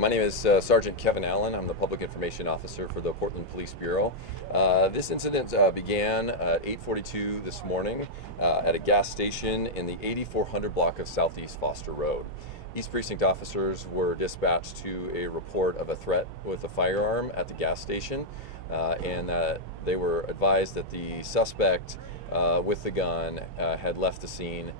My name is Sergeant Kevin Allen. I'm the Public Information Officer for the Portland Police Bureau. This incident began at 8:42 this morning at a gas station in the 8400 block of Southeast Foster Road. East Precinct officers were dispatched to a report of a threat with a firearm at the gas station, and they were advised that the suspect with the gun had left the scene,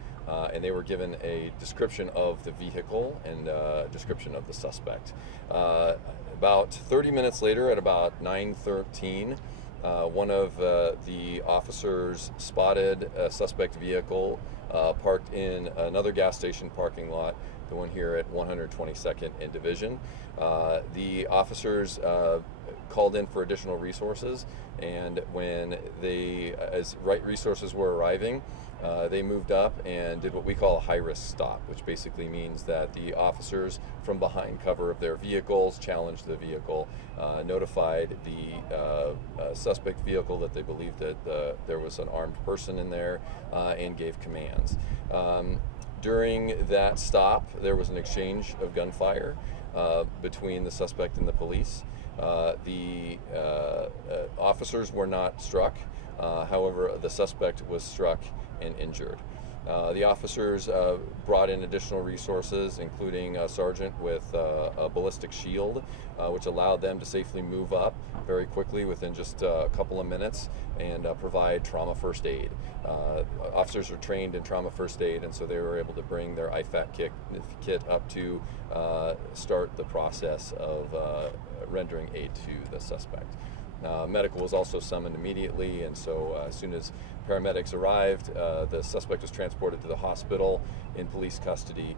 and they were given a description of the vehicle and a description of the suspect. About 30 minutes later, at about 9:13, one of the officers spotted a suspect vehicle parked in another gas station parking lot, the one here at 122nd and Division. The officers called in for additional resources, and when as resources were arriving, they moved up and did what we call a high-risk stop, which basically means that the officers from behind cover of their vehicles challenged the vehicle, notified the suspect vehicle that they believed that there was an armed person in there, and gave commands. During that stop, there was an exchange of gunfire between the suspect and the police. The officers were not struck. However, the suspect was struck and injured. The officers brought in additional resources, including a sergeant with a ballistic shield, which allowed them to safely move up very quickly within just a couple of minutes and provide trauma first aid. Officers are trained in trauma first aid, and so they were able to bring their IFAC kit up to start the process of rendering aid to the suspect. Medical was also summoned immediately, and so as soon as paramedics arrived, the suspect was transported to the hospital in police custody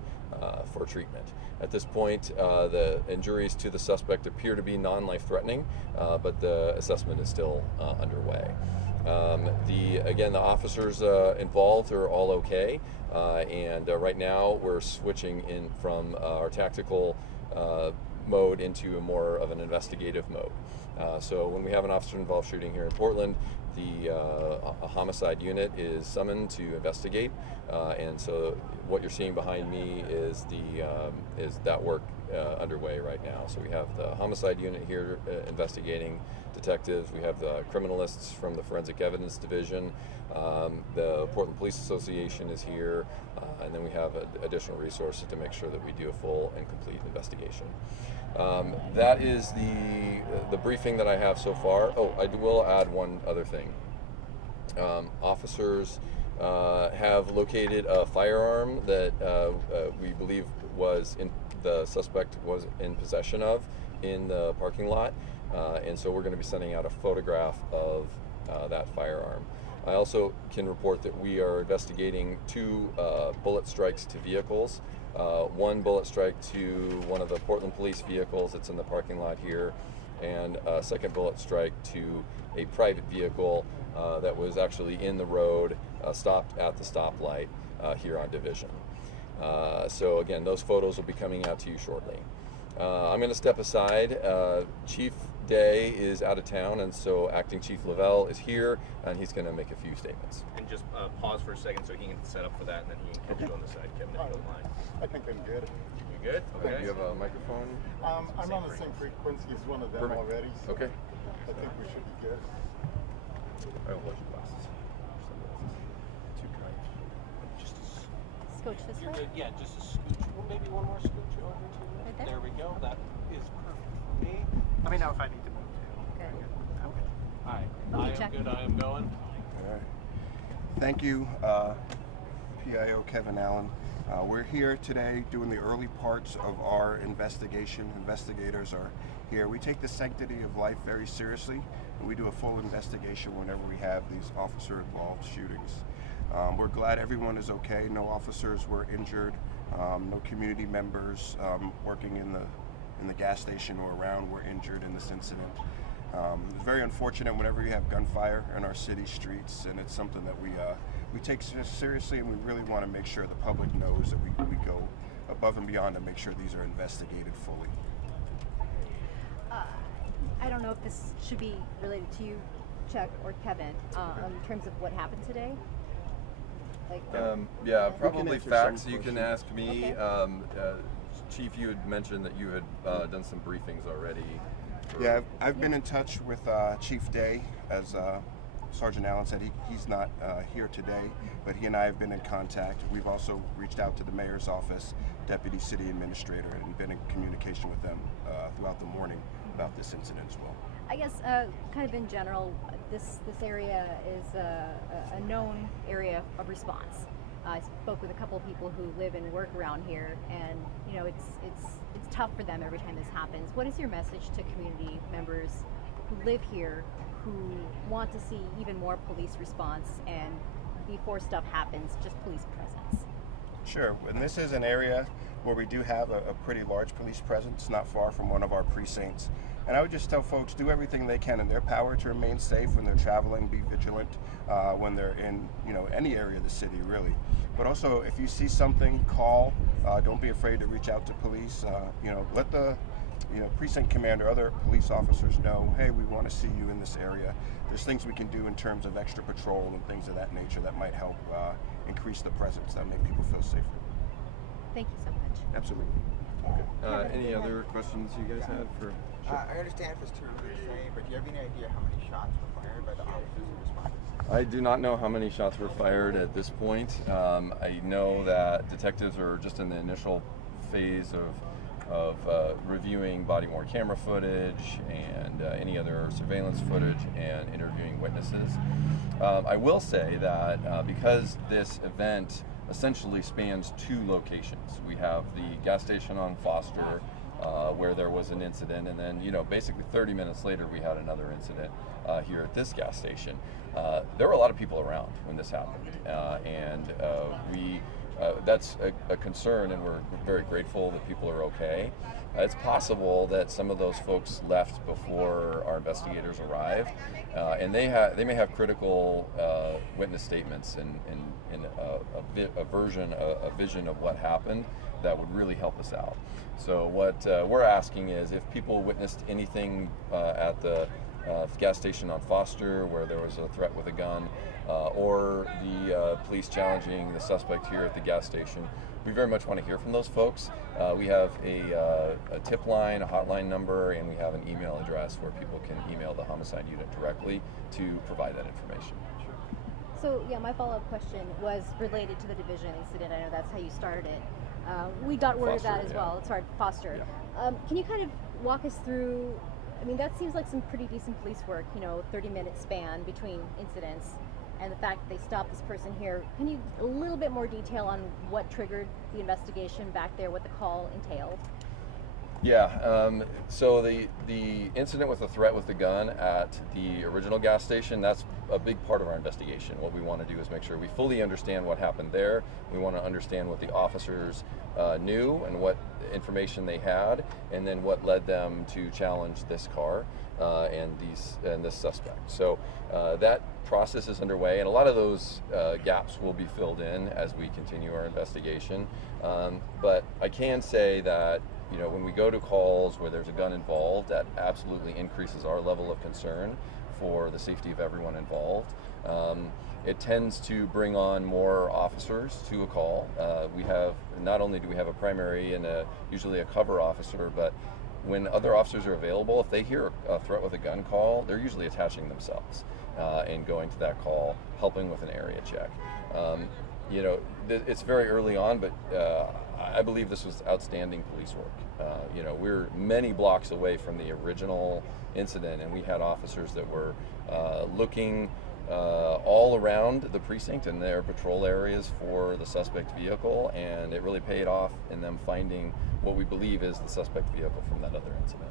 for treatment. At this point, the injuries to the suspect appear to be non-life-threatening, but the assessment is still underway. Again, the officers involved are all okay, and right now we're switching in from our tactical mode into more of an investigative mode. So when we have an officer-involved shooting here in Portland, a homicide unit is summoned to investigate, and so what you're seeing behind me is that work underway right now. So we have the homicide unit here investigating detectives. We have the criminalists from the Forensic Evidence Division. The Portland Police Association is here, and then we have additional resources to make sure that we do a full and complete investigation. That is the briefing that I have so far. Oh, I will add one other thing. Officers have located a firearm that we believe the suspect was in possession of in the parking lot, and so we're going to be sending out a photograph of that firearm. I also can report that we are investigating 2 bullet strikes to vehicles. One bullet strike to one of the Portland police vehicles that's in the parking lot here, and a second bullet strike to a private vehicle that was actually in the road, stopped at the stoplight here on Division. So again, those photos will be coming out to you shortly. I'm going to step aside. Chief Day is out of town, and so Acting Chief Lavelle is here, and he's going to make a few statements. And just pause for a second so he can set up for that, and then he can catch you on the side, Kevin, if you don't mind. I think I'm good. You good? Okay. Do you have a microphone? I'm on the same frequency as one of them. Perfect. Already. So okay. I think we should be good. I will watch your glasses. Too kind. Just a Scooch this You're way? good. Yeah, just a scooch. Well, maybe one more scooch over to Right there? There we go. That is perfect for me. Let me know if I need to move too. Okay. Okay. All right. Okay, I am check. good. I am going. All right. Thank you, PIO Kevin Allen. We're here today doing the early parts of our investigation. Investigators are here. We take the sanctity of life very seriously, and we do a full investigation whenever we have these officer-involved shootings. We're glad everyone is okay. No officers were injured. No community members working in the gas station or around were injured in this incident. It's very unfortunate whenever you have gunfire in our city streets, and it's something that we take seriously, and we really want to make sure the public knows that we go above and beyond to make sure these are investigated fully. I don't know if this should be related to you, Chuck, or Kevin, in terms of what happened today. Yeah, probably facts. You can ask me. Okay. Chief, you had mentioned that you had done some briefings already. Yeah, I've been in touch with Chief Day, as Sergeant Allen said. He's not here today, but he and I have been in contact. We've also reached out to the mayor's office, deputy city administrator, and been in communication with them throughout the morning about this incident as well. I guess, kind of in general, this area is a known area of response. I spoke with a couple of people who live and work around here, and you know it's tough for them every time this happens. What is your message to community members who live here, who want to see even more police response, and before stuff happens, just police presence? Sure, and this is an area where we do have a pretty large police presence, not far from one of our precincts. And I would just tell folks, do everything they can in their power to remain safe when they're traveling, be vigilant when they're in any area of the city, really. But also, if you see something, call. Don't be afraid to reach out to police. Let the precinct commander, other police officers know, hey, we want to see you in this area. There's things we can do in terms of extra patrol and things of that nature that might help increase the presence, that make people feel safer. Thank you so much. Absolutely. Any other questions you guys had for? Sure. I understand if it's too early to say, but do you have any idea how many shots were fired by the officers and responders? I do not know how many shots were fired at this point. I know that detectives are just in the initial phase of reviewing body-worn camera footage and any other surveillance footage and interviewing witnesses. I will say that because this event essentially spans two locations. We have the gas station on Foster, where there was an incident, and then basically 30 minutes later we had another incident here at this gas station. There were a lot of people around when this happened, and that's a concern, and we're very grateful that people are okay. It's possible that some of those folks left before our investigators arrived, and they may have critical witness statements and a vision of what happened that would really help us out. So what we're asking is, if people witnessed anything at the gas station on Foster where there was a threat with a gun, or the police challenging the suspect here at the gas station, we very much want to hear from those folks. We have a tip line, a hotline number, and we have an email address where people can email the homicide unit directly to provide that information. So yeah, my follow-up question was related to the division incident. I know that's how you started it. We got word of that Foster, as yeah. well. Sorry, Foster. Yeah. Can you kind of walk us through? I mean, that seems like some pretty decent police work. 30-minute span between incidents, and the fact that they stopped this person here. Can you a little bit more detail on what triggered the investigation back there, what the call entailed? Yeah, so the incident with the threat with the gun at the original gas station, that's a big part of our investigation. What we want to do is make sure we fully understand what happened there. We want to understand what the officers knew and what information they had, and then what led them to challenge this car and this suspect. So that process is underway, and a lot of those gaps will be filled in as we continue our investigation. But I can say that when we go to calls where there's a gun involved, that absolutely increases our level of concern for the safety of everyone involved. It tends to bring on more officers to a call. Not only do we have a primary and usually a cover officer, but when other officers are available, if they hear a threat with a gun call, they're usually attaching themselves and going to that call, helping with an area check. It's very early on, but I believe this was outstanding police work. We're many blocks away from the original incident, and we had officers that were looking all around the precinct and their patrol areas for the suspect vehicle, and it really paid off in them finding what we believe is the suspect vehicle from that other incident.